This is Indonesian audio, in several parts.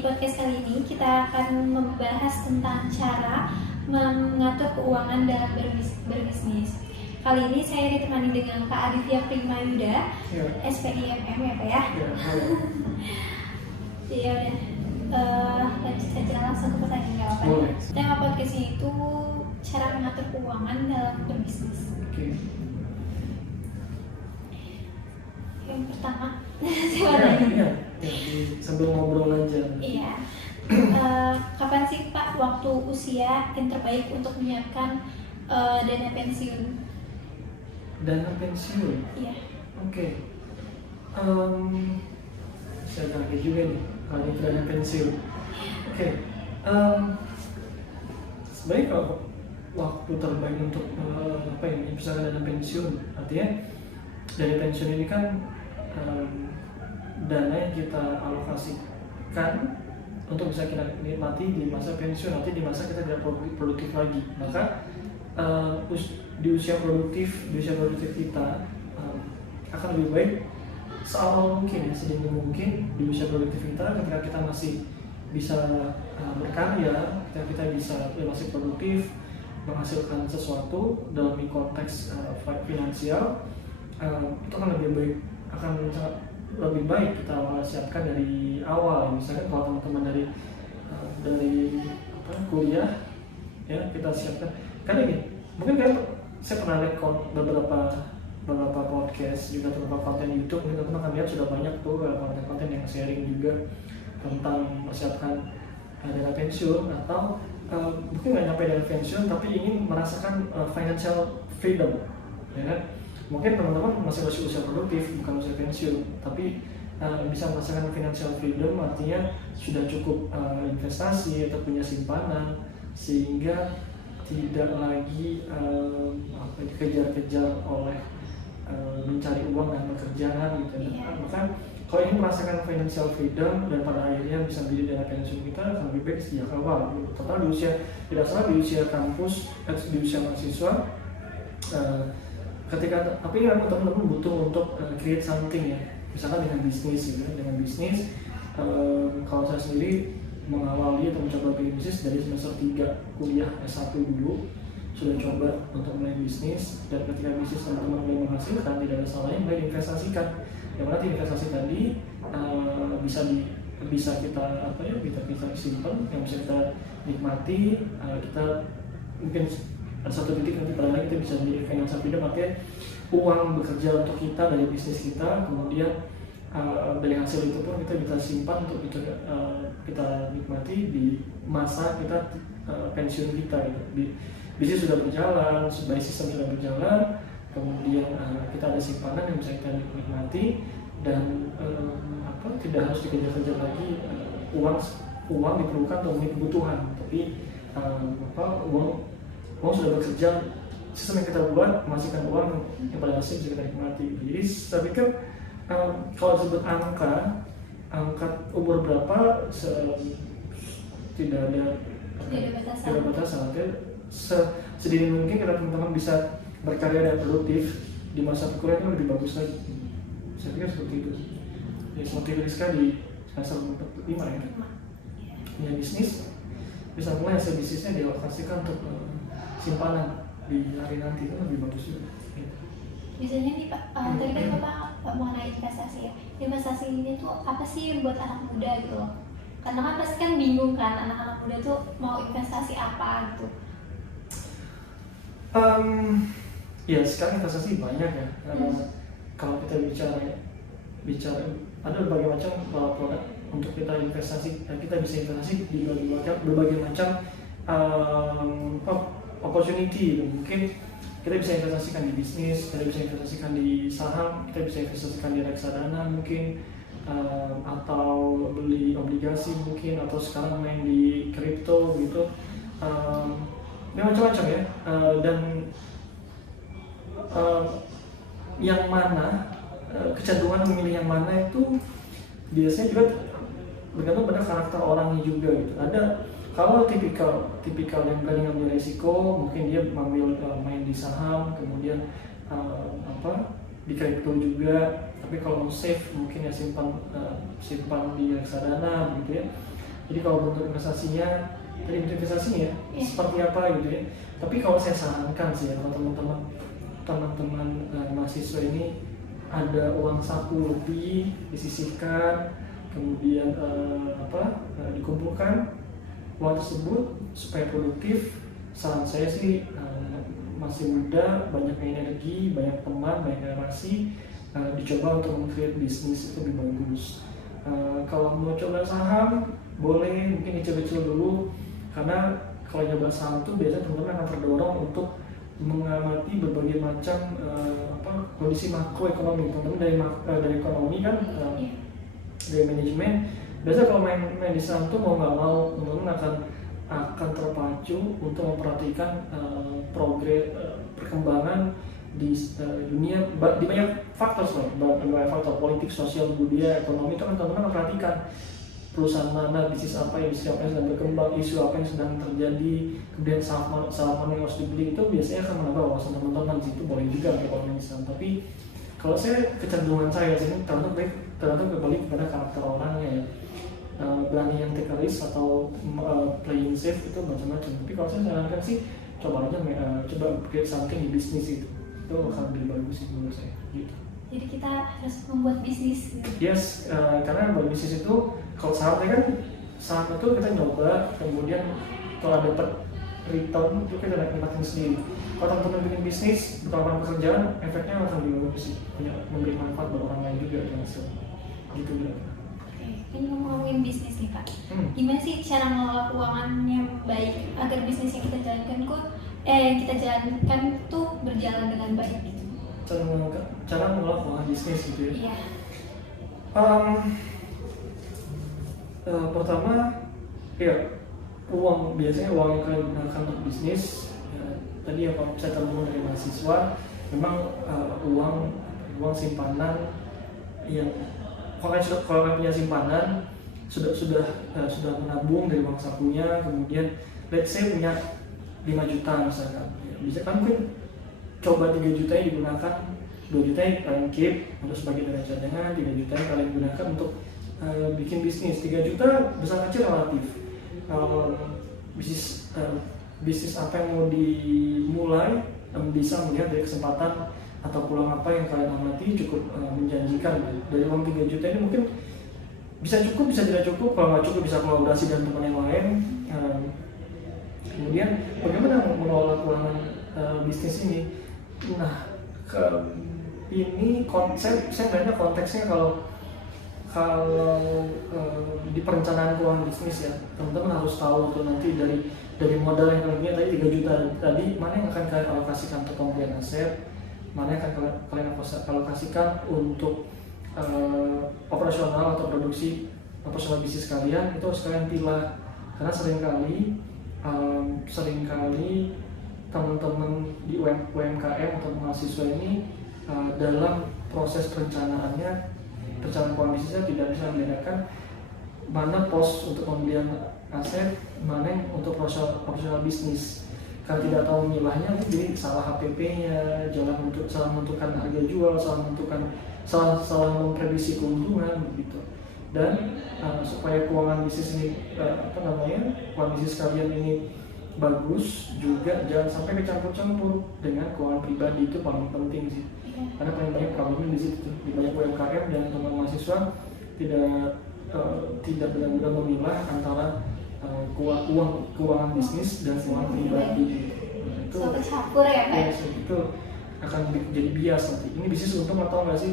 Di podcast kali ini kita akan membahas tentang cara mengatur keuangan dalam berbisnis. Kali ini saya ditemani dengan Pak Aditya Primayuda, SPIMM ya Pak ya? Ya udah, lanjut saja langsung ke pertanyaan nggak apa-apa. Tema podcastnya itu cara mengatur keuangan dalam berbisnis. Oke. Yang pertama, saya mau nanya. Sambil ngobrol aja. Iya. Kapan sih Pak waktu usia yang terbaik untuk menyiapkan dana pensiun? Dana pensiun? Iya. Oke. Saya kaget juga nih kalau itu dana pensiun. Oke. Sebaiknya kalau waktu terbaik untuk misalkan dana pensiun, artinya dari pensiun ini kan dana yang kita alokasikan untuk bisa kita nikmati di masa pensiun, nanti di masa kita tidak produktif lagi. Maka di usia produktif kita akan lebih baik seawal mungkin, sedini mungkin di usia produktif kita, ketika kita masih bisa berkarya, ketika kita masih produktif, menghasilkan sesuatu dalam konteks finansial, itu akan lebih baik kita siapkan dari awal. Misalnya kalau teman-teman dari kuliah ya, kita siapkan. Karena ini mungkin saya pernah lihat beberapa podcast juga, beberapa konten YouTube, teman-teman akan lihat sudah banyak tuh konten-konten yang sharing juga tentang mempersiapkan dana pensiun, atau mungkin nggak nyampe dana pensiun tapi ingin merasakan financial freedom, ya kan? Mungkin teman-teman masih usia produktif, bukan usia pensiun, tapi bisa merasakan financial freedom, artinya sudah cukup investasi atau punya simpanan, sehingga tidak lagi dikejar-kejar oleh mencari uang dan pekerjaan gitu. Maka kalau ingin merasakan financial freedom dan pada akhirnya bisa menjadi dana pensiun, kita akan lebih baik sejak awal. Total di usia kampus, di usia mahasiswa, tapi teman-teman butuh untuk create something ya, misalkan dengan bisnis gitu. Dengan bisnis, kalau saya sendiri mengawali atau mencoba bikin bisnis dari semester 3 kuliah S1 dulu, sudah coba untuk mulai bisnis, dan ketika bisnis teman-teman mulai menghasilkan, tidak ada salahnya mulai diinvestasikan. Yang mana investasi tadi bisa kita simpan, yang bisa kita nikmati, kita mungkin ada satu titik nanti pada kita bisa menjadi financial freedom, artinya uang bekerja untuk kita dari bisnis kita, kemudian dari hasil itu pun kita bisa simpan untuk kita nikmati di masa kita pensiun kita gitu. Bisnis sudah berjalan, by system sudah berjalan, kemudian kita ada simpanan yang bisa kita nikmati, dan tidak harus dikejar-kejar lagi uang diperlukan untuk memenuhi kebutuhan, tapi uang sudah bekerja, sistem yang kita buat menghasilkan uang yang pada hasil bisa kita nikmati. Jadi saya pikir kalau disebut angka umur berapa tidak ada batasan. Sedini mungkin kita teman-teman bisa berkarya dan produktif di masa perkuliahan itu lebih bagus lagi. Saya pikir seperti itu. Ya, seperti Rizka di semester 5 ya. Ya, bisnis bisa mulai hasil bisnisnya dialokasikan untuk simpanan di hari nanti, itu lebih bagus juga. Biasanya nih Pak, tadi kan Bapak mengenai investasi ya. Investasi ini tuh apa sih buat anak muda gitu loh? Karena kan pasti kan bingung kan, anak-anak muda tuh mau investasi apa gitu. Ya sekarang investasi banyak ya. Kalau kita bicara ada berbagai macam produk untuk kita investasi, dan kita bisa investasi di berbagai macam opportunity. Mungkin kita bisa investasikan di bisnis, kita bisa investasikan di saham, kita bisa investasikan di reksadana mungkin, atau beli obligasi mungkin, atau sekarang main di kripto gitu. Macam-macam ya. Dan yang mana kecenderungan memilih yang mana itu biasanya juga bergantung pada karakter orangnya juga gitu. Ada kalau tipikal yang berani ngambil resiko, mungkin dia main di saham, kemudian di kripto juga. Tapi kalau safe mungkin ya simpan di reksadana gitu ya. Jadi kalau bentuk investasinya, tadi bentuk investasinya ya, Iya. seperti apa gitu ya. Tapi kalau saya sarankan sih ya, kalau teman-teman mahasiswa ini ada uang saku lebih disisihkan, kemudian dikumpulkan uang tersebut supaya produktif. Saran saya sih masih muda, banyak energi, banyak teman, banyak relasi, dicoba untuk meng-create bisnis itu lebih bagus. Kalau mau coba saham boleh, mungkin kecil-kecil dulu, karena kalau nyoba saham itu biasanya teman-teman akan terdorong untuk mengamati berbagai macam kondisi makroekonomi. Teman-teman dari ekonomi kan, dari manajemen, biasanya kalau main di saham tuh mau nggak mau teman-teman akan terpacu untuk memperhatikan perkembangan di dunia, di banyak faktor, banyak faktor politik, sosial, budaya, ekonomi. Itu kan teman-teman perhatikan perusahaan mana, bisnis apa yang sedang berkembang, isu apa yang sedang terjadi, kemudian saham mana yang harus dibeli. Itu biasanya akan menambah wawasan teman-teman. Itu boleh juga kalau main di saham. Tapi kalau saya, kecenderungan saya sini tergantung kembali kepada karakter orangnya ya. Berani yang take a risk atau playing safe itu macam-macam. Tapi kalau saya sarankan sih coba aja coba create something di bisnis itu akan lebih bagus sih menurut saya gitu. Jadi kita harus membuat bisnis gitu. Yes, karena buat bisnis itu, kalau saham itu kita nyoba, kemudian kalau dapat return itu kita nikmatin sendiri. Kalau teman-teman bikin bisnis, bukan pekerjaan, efeknya akan lebih bagus sih, memberi manfaat buat orang lain juga yang hasil gitu ya. Ini ngomongin bisnis nih Pak, gimana sih cara mengelola keuangan yang baik agar bisnis yang kita jalankan tuh berjalan dengan baik gitu? Cara mengelola keuangan bisnis gitu ya. Iya. Pertama, ya biasanya uang yang kalian gunakan untuk bisnis ya, tadi ya kalau saya temukan dari mahasiswa, memang uang simpanan yang kalau kalian punya simpanan, sudah menabung dari uang sakunya, kemudian let's say punya 5 juta misalkan ya, bisa kan mungkin coba 3 juta yang digunakan, 2 juta yang kalian keep untuk sebagai dana cadangan, 3 juta yang kalian gunakan untuk bikin bisnis. 3 juta besar kecil relatif. Bisnis apa yang mau dimulai, bisa melihat dari kesempatan atau peluang apa yang kalian amati cukup menjanjikan. Dari uang 3 juta ini mungkin bisa cukup, bisa tidak cukup. Kalau nggak cukup bisa kolaborasi dengan teman yang lain. Kemudian bagaimana mengelola keuangan bisnis ini? Nah, ini konsep, saya melihatnya konteksnya kalau di perencanaan keuangan bisnis ya, teman-teman harus tahu tuh nanti dari modal yang kalian punya tadi 3 juta tadi, mana yang akan kalian alokasikan untuk pembelian aset, mana yang akan kalian alokasikan untuk operasional atau operasional bisnis kalian. Itu harus kalian pilah, karena seringkali teman-teman di UMKM atau mahasiswa ini dalam proses perencanaan keuangan bisnisnya tidak bisa membedakan mana pos untuk pembelian aset, mana yang untuk operasional bisnis. Kalau tidak tahu milahnya, jadi salah HPP-nya, salah menentukan harga jual, salah memprediksi keuntungan begitu. Dan supaya keuangan bisnis ini keuangan bisnis kalian ini bagus juga, jangan sampai kecampur-campur dengan keuangan pribadi. Itu paling penting sih. Karena paling banyak problemnya di situ. Di banyak UMKM dan teman mahasiswa tidak benar-benar memilah antara keuangan bisnis dan keuangan pribadi. Itu campur ya Pak? Itu akan jadi bias nanti. Ini bisnis untung atau enggak sih?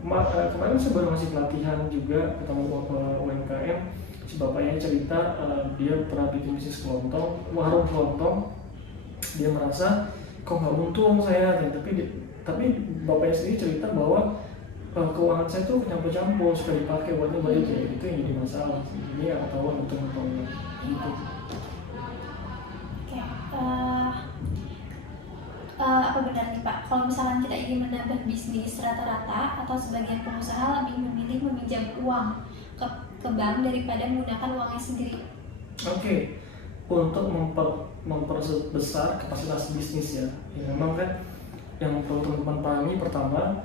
Kemarin saya baru ngasih pelatihan juga ke teman UMKM. Si bapaknya cerita dia pernah bikin bisnis warung kelontong. Dia merasa kok nggak untung saya, tapi bapaknya sendiri cerita bahwa keuangan saya tuh campur-campur, suka dipakai buat nyobain kayak gitu, yang jadi masalah. Ini nggak ketahuan untung atau enggak gitu. Apa benar nih Pak, kalau misalnya kita ingin menambah bisnis, rata-rata atau sebagian pengusaha lebih memilih meminjam uang ke bank daripada menggunakan uangnya sendiri? Oke. Untuk memperbesar kapasitas bisnis ya memang kan yang perlu teman-teman pahami, pertama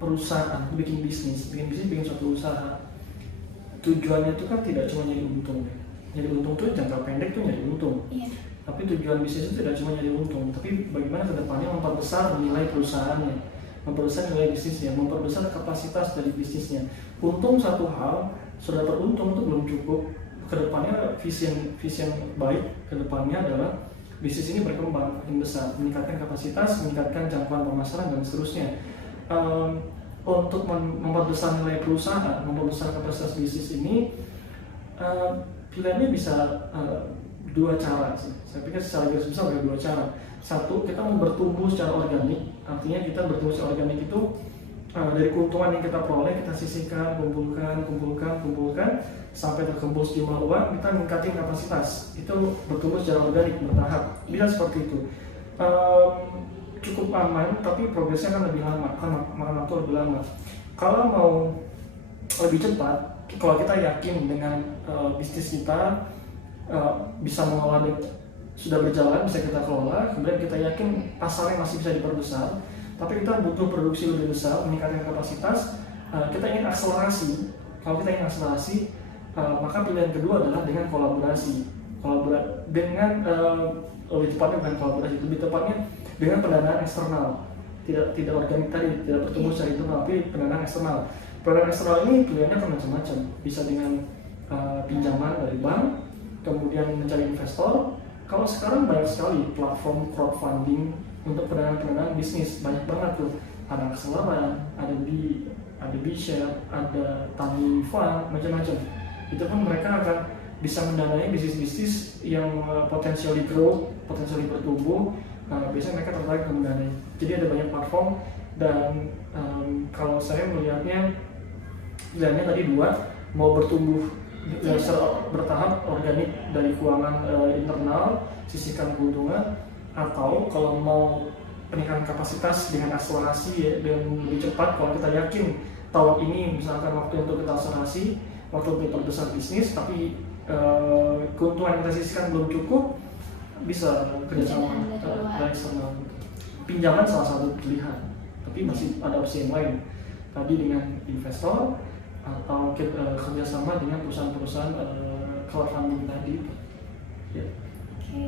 perusahaan bikin suatu usaha tujuannya itu kan tidak cuma nyari untung ya. Nyari untung tuh jangka pendek tuh nyari untung. Iya. Tapi tujuan bisnis itu tidak cuma nyari untung, tapi bagaimana kedepannya memperbesar nilai perusahaannya, memperbesar nilai bisnisnya, memperbesar kapasitas dari bisnisnya. Untung satu hal, sudah beruntung itu belum cukup. Kedepannya visi yang baik kedepannya adalah bisnis ini berkembang makin besar, meningkatkan kapasitas, meningkatkan jangkauan pemasaran dan seterusnya. Untuk memperbesar nilai perusahaan, memperbesar kapasitas bisnis ini, pilihannya bisa dua cara sih. Saya pikir secara garis besar ada dua cara. Satu, kita mau bertumbuh secara organik, artinya kita bertumbuh secara organik itu dari keuntungan yang kita peroleh kita sisihkan, kumpulkan sampai terkumpul sejumlah uang, kita meningkatkan kapasitas. Itu bertumbuh secara organik, bertahap. Bisa seperti itu. Cukup aman, tapi progresnya kan lebih lama, kan makan waktu lebih lama. Kalau mau lebih cepat, kalau kita yakin dengan bisnis kita bisa mengelola, sudah berjalan, bisa kita kelola, kemudian kita yakin pasarnya masih bisa diperbesar, tapi kita butuh produksi lebih besar, meningkatkan kapasitas, kita ingin akselerasi. Kalau kita ingin akselerasi, maka pilihan kedua adalah dengan kolaborasi. Dengan lebih tepatnya bukan kolaborasi, lebih tepatnya dengan pendanaan eksternal. Tidak organik tadi, tidak bertumbuh secara internal, tapi pendanaan eksternal. Pendanaan eksternal ini pilihannya kan macam-macam. Bisa dengan pinjaman dari bank, kemudian mencari investor. Kalau sekarang banyak sekali platform crowdfunding untuk pendanaan bisnis, banyak banget tuh. Ada Accelerate, ada B-Share, ada Tani Fund, macam-macam. Itu pun mereka akan bisa mendanai bisnis-bisnis yang potensially grow, potensially bertumbuh. Biasanya mereka tertarik untuk mendanai. Jadi ada banyak platform dan kalau saya melihatnya pilihannya tadi dua, mau bertumbuh bertahap organik dari keuangan internal, sisihkan keuntungan, atau kalau mau peningkatan kapasitas dengan akselerasi ya, dan lebih cepat. Kalau kita yakin tahun ini misalkan waktu untuk kita akselerasi, waktu untuk perbesar bisnis, tapi keuntungan yang kita sisihkan belum cukup, bisa kerjasama dari eksternal. Pinjaman salah satu pilihan, tapi masih ada opsi yang lain. Tadi dengan investor atau kerjasama dengan perusahaan-perusahaan crowdfunding tadi. Ya. Oke.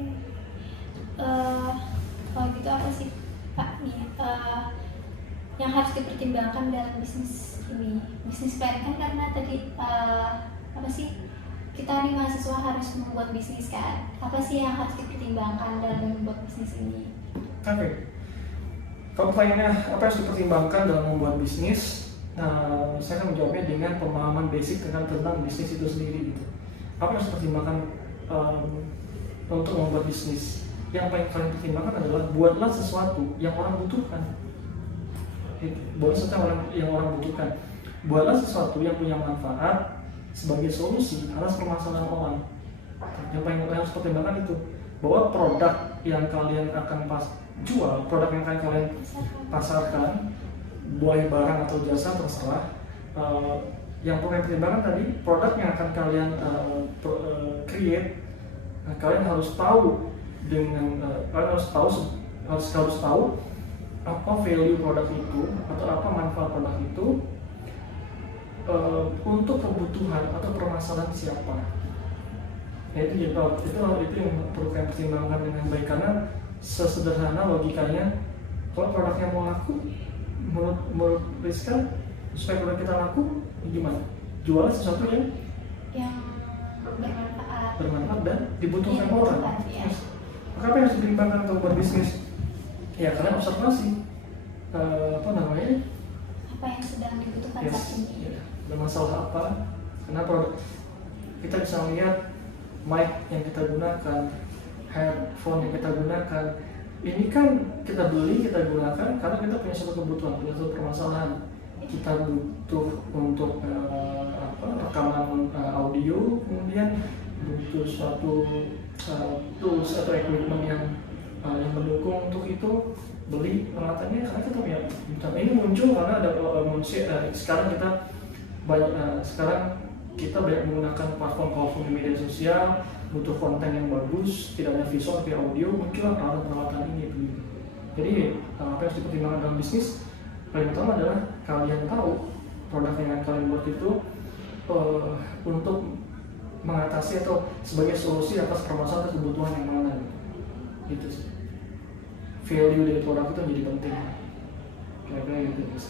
Kalau gitu apa sih Pak yang harus dipertimbangkan dalam bisnis ini? Bisnis plan kan karena tadi apa sih, kita nih mahasiswa harus membuat bisnis kan? Apa sih yang harus dipertimbangkan dalam membuat bisnis ini? Oke. Kalau pertanyaannya apa yang harus dipertimbangkan dalam membuat bisnis? Nah, saya akan menjawabnya dengan pemahaman basic tentang bisnis itu sendiri gitu. Apa yang harus dipertimbangkan untuk membuat bisnis? Yang paling kalian pertimbangkan adalah buatlah sesuatu yang orang butuhkan. Buatlah sesuatu yang orang butuhkan. Buatlah sesuatu yang punya manfaat sebagai solusi atas permasalahan orang. Yang paling kalian harus pertimbangkan itu, bahwa produk yang kalian akan jual, produk yang akan kalian pasarkan, boleh barang atau jasa terserah. Yang perlu pertimbangkan tadi, produk yang akan kalian create, kalian harus tahu kalian harus tahu apa value produk itu atau apa manfaat produk itu untuk kebutuhan atau permasalahan siapa. Ya, itu yang perlu kalian pertimbangkan dengan baik, karena sesederhana logikanya, kalau produknya mau laku, menurut Rizka, supaya produk kita laku, gimana? Jual sesuatu yang bermanfaat dan dibutuhkan orang. Ya. Maka apa yang harus dipertimbangkan untuk berbisnis? Ya, kalian observasi apa yang sedang dibutuhkan saat ini. Ya, ada masalah apa? Kenapa? Kita bisa melihat mic yang kita gunakan, headphone yang kita gunakan. Ini kan kita beli, kita gunakan karena kita punya suatu kebutuhan, punya suatu permasalahan. Kita butuh untuk rekaman audio, kemudian butuh suatu tools atau equipment yang mendukung untuk itu. Beli peralatannya karena kita punya. Ini muncul karena ada sekarang kita banyak menggunakan platform di media sosial, butuh konten yang bagus, tidak hanya visual tapi audio, muncul peralatan ini. Jadi apa yang harus dipertimbangkan dalam bisnis? Paling utama adalah kalian tahu produk yang kalian buat itu untuk mengatasi atau sebagai solusi atas permasalahan atau kebutuhan yang mana gitu sih. Value dari produk itu menjadi penting kira-kira gitu guys.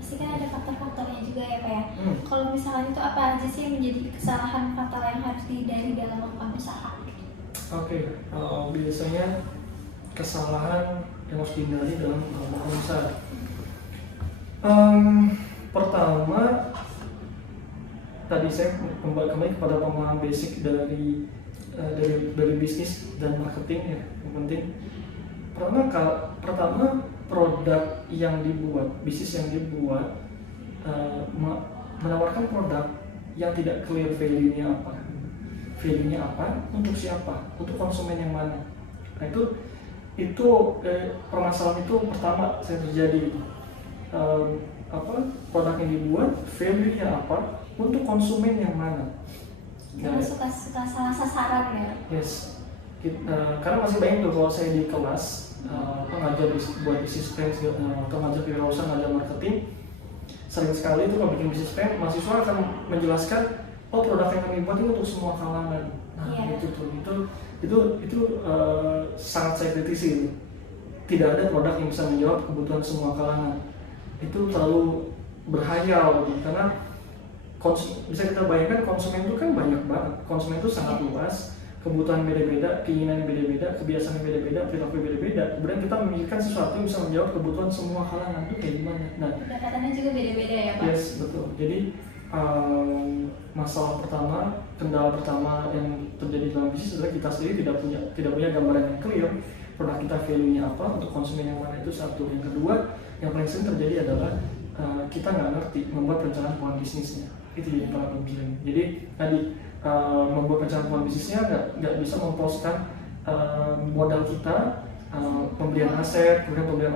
Pasti kan ada faktor-faktornya juga ya Pak ya. Kalau misalkan itu apa aja sih yang menjadi kesalahan fatal yang harus dihindari dalam melakukan usaha? Oke, biasanya kesalahan yang harus dihindari dalam melakukan usaha. Pertama, tadi saya kembali kepada pemahaman basic dari bisnis dan marketing ya, yang penting. Pertama produk yang dibuat, bisnis yang dibuat menawarkan produk yang tidak clear value-nya apa. Value-nya apa, untuk siapa, untuk konsumen yang mana. Nah itu permasalahan itu pertama saya terjadi. Produk yang dibuat, value-nya apa, untuk konsumen yang mana. Jangan suka salah sasaran ya. Yes. Karena masih banyak tuh kalau saya di kelas ngajar buat bisnis plan atau ngajar kewirausahaan, ngajar marketing, sering sekali itu kalau bikin bisnis plan mahasiswa akan menjelaskan produk yang kami buat itu untuk semua kalangan. Nah itu sangat saya kritisi. Tidak ada produk yang bisa menjawab kebutuhan semua kalangan. Itu terlalu berhayal gitu. Karena bisa kita bayangkan konsumen itu kan banyak banget. Konsumen itu sangat luas, kebutuhan beda-beda, keinginan beda-beda, kebiasaan beda-beda, perilaku beda-beda. Kemudian kita memikirkan sesuatu yang bisa menjawab kebutuhan semua kalangan itu kayak gimana? Nah, pendapatannya juga beda-beda ya Pak? Yes, betul. Jadi masalah pertama, kendala pertama yang terjadi dalam bisnis adalah kita sendiri tidak punya gambaran yang clear produk kita value-nya apa, untuk konsumen yang mana, itu satu. Yang kedua, yang paling sering terjadi adalah kita nggak ngerti membuat perencanaan keuangan bisnisnya. Itu jadi problem. Jadi tadi membuat perencanaan keuangan bisnisnya nggak bisa memposkan modal kita, pembelian aset, kemudian pembelian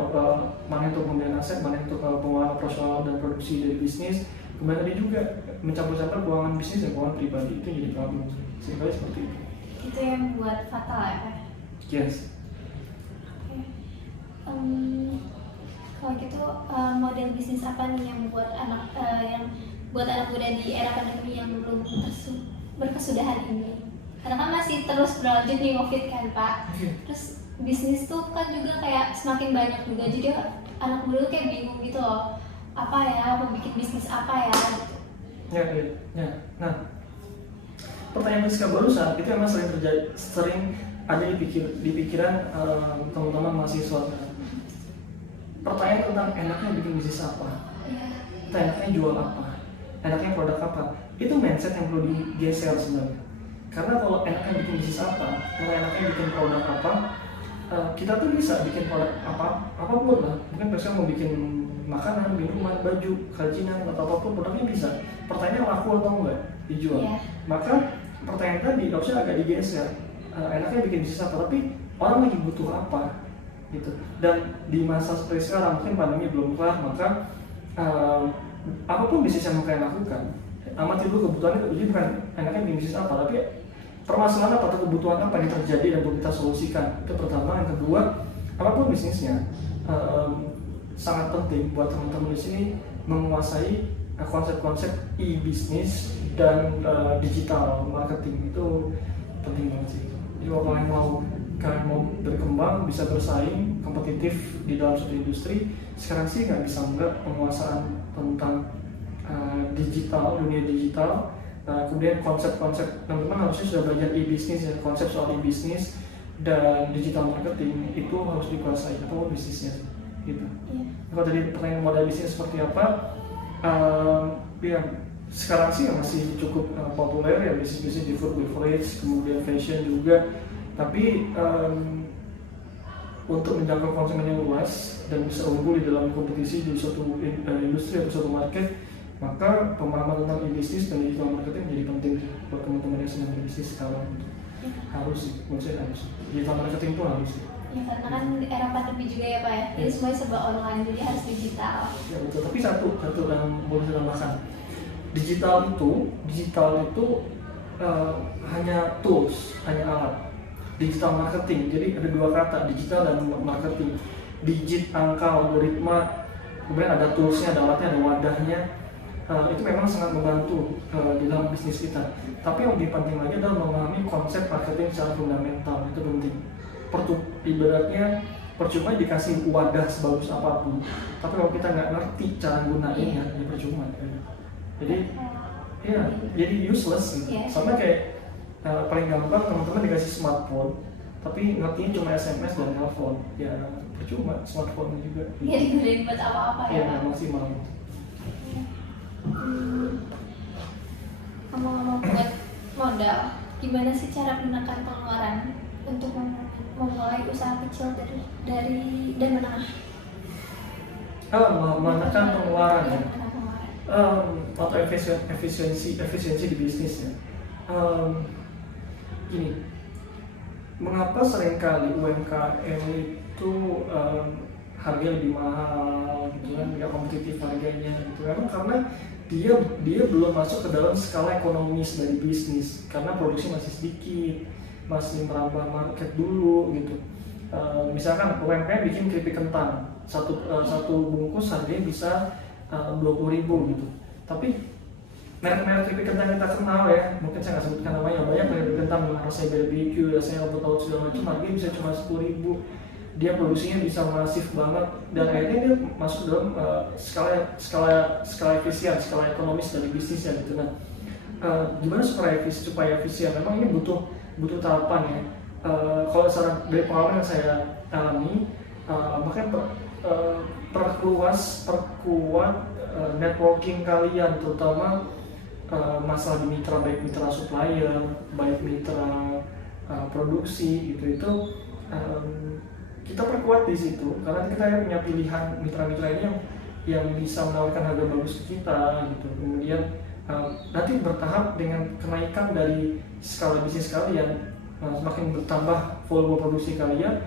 mana untuk pembelian aset, mana untuk pengelolaan operasional dan produksi dari bisnis. Kemudian tadi juga mencampur-campur keuangan bisnis dan keuangan pribadi, itu jadi problem. Seringkali seperti itu. Itu yang membuat fatal ya Pak? Yes. Kalau gitu model bisnis apa nih yang buat anak muda di era pandemi yang belum berkesudahan ini? Karena kan masih terus berlanjut nih COVID kan Pak. Terus bisnis tuh kan juga kayak semakin banyak juga, jadi anak muda tuh kayak bingung gitu loh, apa ya, mau bikin bisnis apa ya gitu. Ya. Nah, pertanyaan Rizka barusan itu emang sering ada di pikiran teman-teman mahasiswa. Pertanyaan tentang enaknya bikin bisnis apa, enaknya jual apa, enaknya produk apa, itu mindset yang perlu digeser sebenarnya. Karena kalau enaknya bikin bisnis apa, kalau enaknya bikin produk apa, kita tuh bisa bikin produk apapun lah. Mungkin misalnya mau bikin makanan, minuman, baju, kerajinan atau apapun, produknya bisa. Pertanyaan laku atau enggak dijual. Maka pertanyaan tadi harusnya agak digeser. Enaknya bikin bisnis apa, tapi orang lagi butuh apa gitu. Dan di masa seperti sekarang, mungkin pandemi belum kelar, maka apapun bisnis yang mau kalian lakukan, amati dulu kebutuhannya. Jadi bukan enaknya bikin bisnis apa, tapi permasalahan apa atau kebutuhan apa yang terjadi dan perlu kita solusikan. Itu pertama. Yang kedua, apapun bisnisnya, sangat penting buat teman-teman di sini menguasai konsep-konsep e-bisnis dan digital marketing. Itu penting banget sih. Jadi kalau kalian mau berkembang, bisa bersaing, kompetitif di dalam suatu industri, sekarang sih nggak bisa enggak penguasaan tentang dunia digital. Kemudian konsep-konsep, teman-teman harusnya sudah belajar e-bisnis ya, konsep soal e-bisnis dan digital marketing itu harus dikuasai, atau bisnisnya gitu. Kalau tadi pertanyaan modal bisnis seperti apa, ya sekarang sih masih cukup populer ya bisnis-bisnis di food beverage, kemudian fashion juga. Tapi untuk menjangkau konsumen yang luas dan bisa unggul di dalam kompetisi di suatu industri atau suatu market, maka pemahaman tentang e-bisnis dan digital marketing menjadi penting buat teman-teman yang sedang berbisnis sekarang. Harus sih, menurut saya harus. Digital marketing itu harus. Ya karena kan era pandemi juga ya Pak ya, jadi semuanya serba online, jadi harus digital. Ya betul, tapi satu yang boleh saya tambahkan, digital itu hanya tools, hanya alat. Digital marketing, jadi ada dua kata, digital dan marketing. Digit, angka, algoritma, kemudian ada toolsnya, ada alatnya, ada wadahnya. itu memang sangat membantu di dalam bisnis kita. Tapi yang lebih penting lagi adalah memahami konsep marketing secara fundamental, itu penting. Ibaratnya percuma dikasih wadah sebagus apapun, tapi kalau kita nggak ngerti cara gunainnya, ya percuma. Jadi ya, jadi useless gitu. Sama kayak paling gampang teman-teman dikasih smartphone, tapi ngertinya cuma SMS dan telepon, ya percuma smartphone juga. Nggak digunain buat apa-apa ya. Iya, nggak maksimal. Ngomong-ngomong buat modal, gimana sih cara menekan pengeluaran untuk memulai usaha kecil dari dan menengah? Menekan pengeluaran ya. Menekan pengeluaran. Atau efisiensi di bisnis ya. Gini, mengapa seringkali UMKM itu harga lebih mahal gitu kan, nggak kompetitif harganya gitu kan, karena dia belum masuk ke dalam skala ekonomis dari bisnis, karena produksi masih sedikit, masih merambah market dulu gitu. Misalkan UMKM bikin keripik kentang, satu bungkus harganya bisa 20.000 gitu, tapi merek-merek keripik kentang yang kita kenal ya, mungkin saya nggak sebutkan namanya, banyak keripik kentang rasanya barbecue, rasanya apa tahu segala macam, harganya bisa cuma 10.000. Dia produksinya bisa masif banget, dan akhirnya dia masuk dalam skala efisien, skala ekonomis dari bisnisnya gitu. Nah, gimana supaya efisien? Memang ini butuh tahapan ya. Kalau saran dari pengalaman yang saya alami, makanya perkuat networking kalian, terutama masalah di mitra, baik mitra supplier, baik mitra produksi gitu, itu kita perkuat di situ, karena kita punya pilihan mitra-mitra ini yang bisa menawarkan harga bagus ke kita gitu. Kemudian nanti bertahap dengan kenaikan dari skala bisnis kalian, semakin bertambah volume produksi kalian,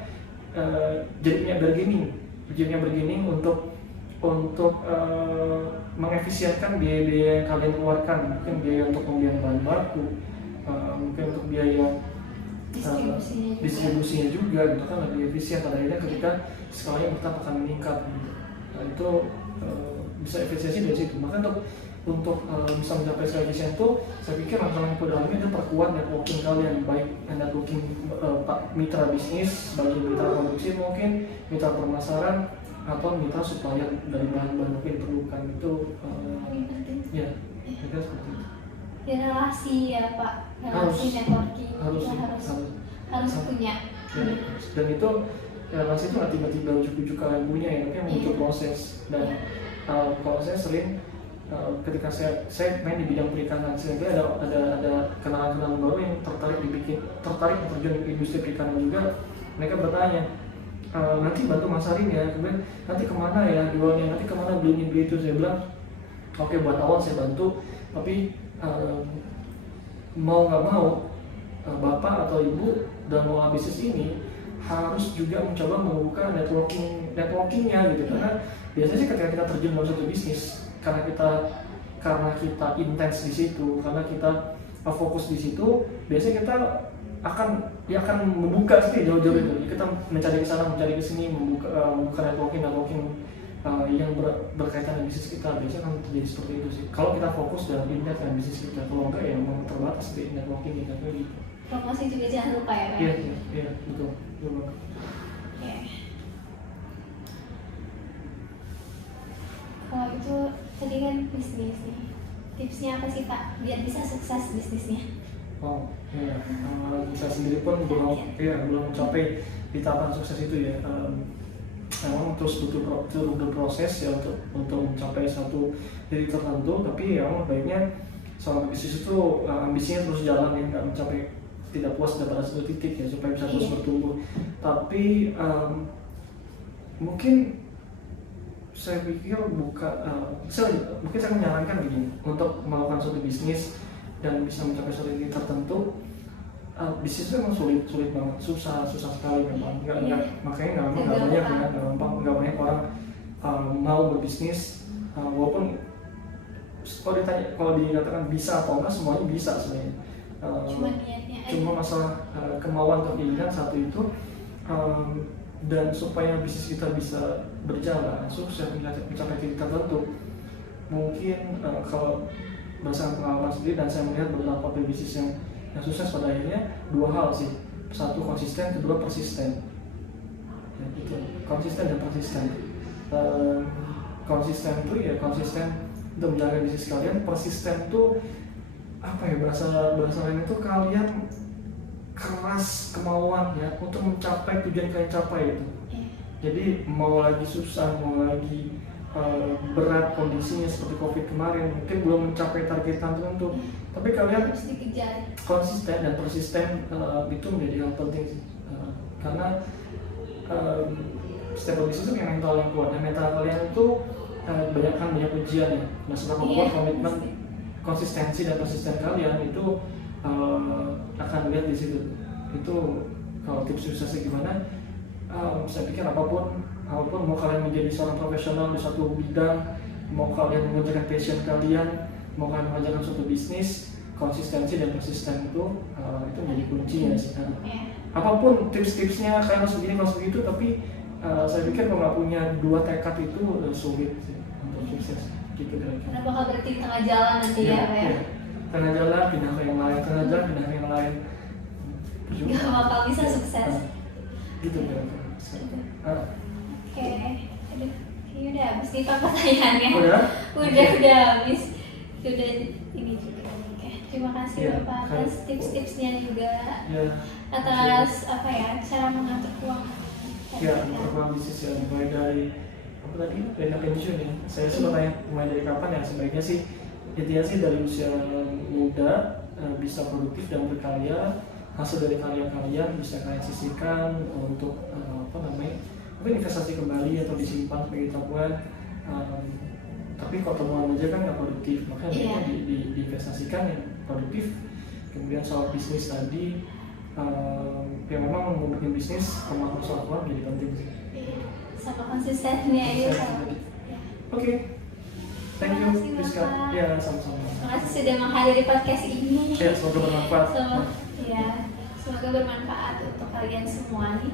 jadinya bergening untuk mengefisienkan biaya-biaya yang kalian keluarkan, mungkin biaya untuk pembelian bahan baku, mungkin untuk biaya distribusinya juga gitu kan, lebih efisien. Pada akhirnya ketika skalanya bertambah akan meningkat gitu. Nah, itu bisa efisiensi dari situ. Maka untuk bisa mencapai skala efisien itu, saya pikir langkah-langkah pertama itu perkuat networking kalian, baik networking mitra bisnis, bagi mitra produksi mungkin, mitra pemasaran, atau mitra supplier dari bahan-bahan yang diperlukan. Itu ya, kira seperti itu. Ya, relasi ya Pak, relasi networking harus punya. Ya. Dan itu relasi itu nggak tiba-tiba ujuk-ujuk kalian punya ya, tapi muncul proses. Dan kalau saya sering ketika saya main di bidang perikanan, sehingga ada kenalan-kenalan baru yang tertarik terjun di industri perikanan juga. Mereka bertanya, nanti bantu masarin ya, kemudian nanti kemana ya jualnya, nanti kemana beli itu. Saya bilang oke, buat awal saya bantu, tapi mau nggak mau bapak atau ibu dalam mengelola bisnis ini harus juga mencoba membuka networkingnya gitu. Karena biasanya sih ketika kita terjun dalam satu bisnis, karena kita intens di situ, karena kita fokus di situ, biasanya kita akan membuka sih jauh-jauh itu. Kita mencari ke sana, mencari ke sini, membuka networking yang berkaitan dengan bisnis kita. Biasanya kan terjadi seperti itu sih. Kalau kita fokus dalam intens dengan bisnis kita, kalau enggak ya memang terbatas di networking kita gitu. Promosi juga jangan lupa ya Pak. Iya, betul. Oke. Kalau itu tadi kan bisnis nih, tipsnya apa sih Pak biar bisa sukses bisnisnya? Oh iya, saya sendiri pun belum mencapai di tahapan sukses itu ya. Memang terus butuh proses ya untuk mencapai satu titik tertentu, tapi ya baiknya selama bisnis itu ambisinya terus jalan ya, nggak mencapai, tidak puas pada satu titik ya, supaya bisa terus bertumbuh. Tapi mungkin saya pikir mungkin saya menyarankan begini, untuk melakukan suatu bisnis dan bisa mencapai suatu titik tertentu. Bisnis itu memang sulit banget, susah sekali memang. Makanya nggak banyak orang mau berbisnis, walaupun kalau dikatakan bisa atau enggak, semuanya bisa sebenarnya. Cuma masalah kemauan atau keinginan satu itu, dan supaya bisnis kita bisa berjalan sukses mencapai titik tertentu, mungkin kalau berdasarkan pengalaman sendiri dan saya melihat beberapa pebisnis yang sukses pada akhirnya dua hal sih, satu konsisten, kedua persisten. Ya, itu konsisten dan persisten. Konsisten itu ya konsisten untuk menjaga bisnis kalian, persisten tuh apa ya, bahasa lain itu kalian keras kemauan ya untuk mencapai tujuan kalian capai itu. Jadi mau lagi susah, mau lagi berat kondisinya seperti COVID kemarin, mungkin belum mencapai target tertentu, tapi kalian harus dikejar. konsisten dan persisten itu menjadi hal penting sih. Karena setiap bisnis itu punya mental yang kuat, dan mental kalian itu banyak ujian ya. Nah setelah membuat komitmen, konsistensi dan persisten kalian itu akan lihat di situ. Itu kalau tips suksesnya gimana? Saya pikir apapun mau kalian menjadi seorang profesional di suatu bidang, mau kalian mengerjakan passion kalian, mau kalian mengerjakan suatu bisnis, konsistensi dan persisten itu menjadi kuncinya sih. Apapun tips-tipsnya kalian harus begini, harus begitu, tapi saya pikir kalau nggak punya dua tekad itu sulit sih untuk sukses gitu kira-kira. Karena bakal berhenti di tengah jalan nanti ya. Tengah jalan pindah ke yang lain, tengah jalan pindah ke yang lain. Gak bakal bisa sukses. Gitu kira-kira. Oke, aduh, kayaknya udah habis nih Pak pertanyaannya. Udah habis. Udah ini juga. Oke, terima kasih Bapak atas tips-tipsnya juga. Atas apa ya, cara mengatur keuangan. Ya, mengatur bisnis ya, mulai dari apa tadi? Dari pensiun ya. Saya sempat tanya mulai dari kapan ya, sebaiknya sih intinya sih dari usia muda bisa produktif dan berkarya. Hasil dari karya kalian bisa kalian sisihkan untuk mungkin investasi kembali atau disimpan sebagai tabungan. Tapi kalau tabungan aja kan nggak produktif, makanya diinvestasikan yang produktif. Kemudian soal bisnis tadi, yang memang membuat bisnis pemahaman soal keuangan jadi penting sih. Sama konsistennya itu. Oke. Thank you, Rizka. Ya, sama-sama. Terima kasih sudah menghadiri podcast ini. Ya, semoga bermanfaat. Semoga bermanfaat untuk kalian semua nih.